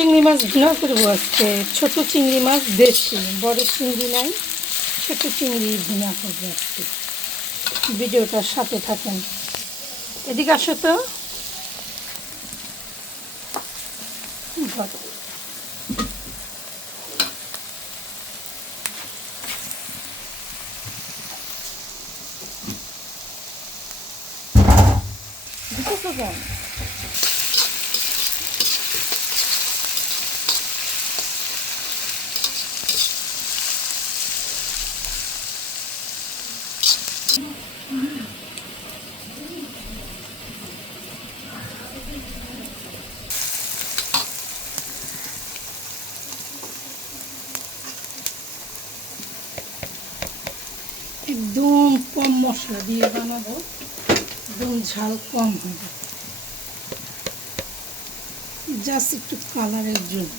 চিংড়ি মাছ ভুনা করবো আজকে। ছোট চিংড়ি মাছ, দেশি, বড় চিংড়ি নাই, ছোট চিংড়ি ভুনা করবো আজকে। ভিডিওটার সাথে থাকেন। এদিকে আসো তো। একদম কম মশলা দিয়ে বানাবো, একদম ঝাল কম হবে, জাস্ট একটু কালারের জন্য।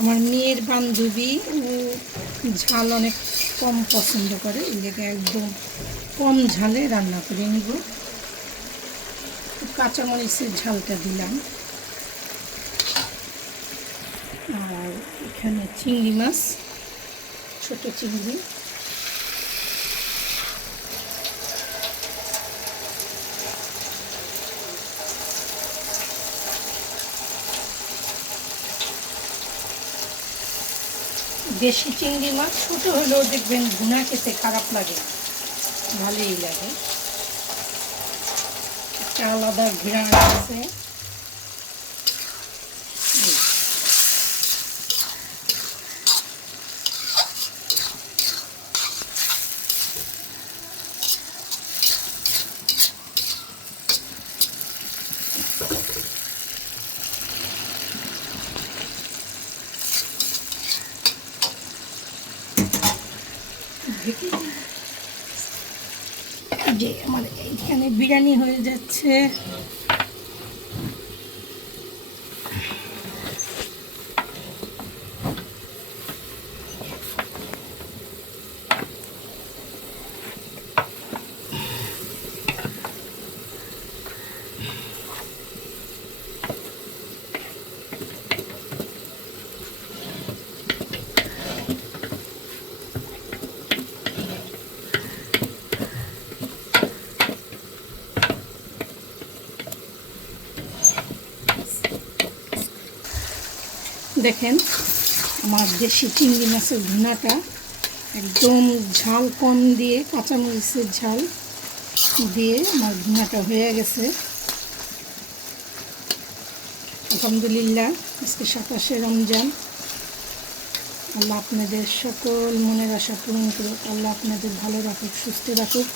আমার মেয়ের বান্ধবী ও ঝাল অনেক কম পছন্দ করে, এই জায়গায় একদম কম ঝালে রান্না করে নিব। কাঁচামরিচের ঝালটা দিলাম। আর এখানে চিংড়ি মাছ, ছোট চিংড়ি, দেশি চিংড়ি মাছ ছোটো হলেও দেখবেন ভুনা খেতে খারাপ লাগে, ভালোই লাগে, একটা আলাদা ঘ্রাণ আছে। যে আমার এইখানে বিরিয়ানি হয়ে যাচ্ছে। দেখেন আমার দেশি চিংড়ি মাছের ভুনাটা একদম ঝাল কম দিয়ে, কাঁচামরিচের ঝাল দিয়ে আমার ভুনাটা হয়ে গেছে। আলহামদুলিল্লাহ, আজকে 27শে রমজান। আল্লাহ আপনাদের সকল মনের আশা পূরণ করুক, আল্লাহ আপনাদের ভালো রাখুক, সুস্থ রাখুক।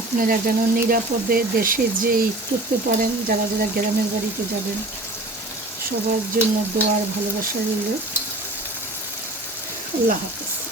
আপনারা যেন নিরাপদে দেশে যেই করতে পারেন, যারা যারা গ্রামের বাড়িতে যাবেন, সবার জন্য দোয়ার ভালোবাসা রইল। আল্লাহ হাফেজ।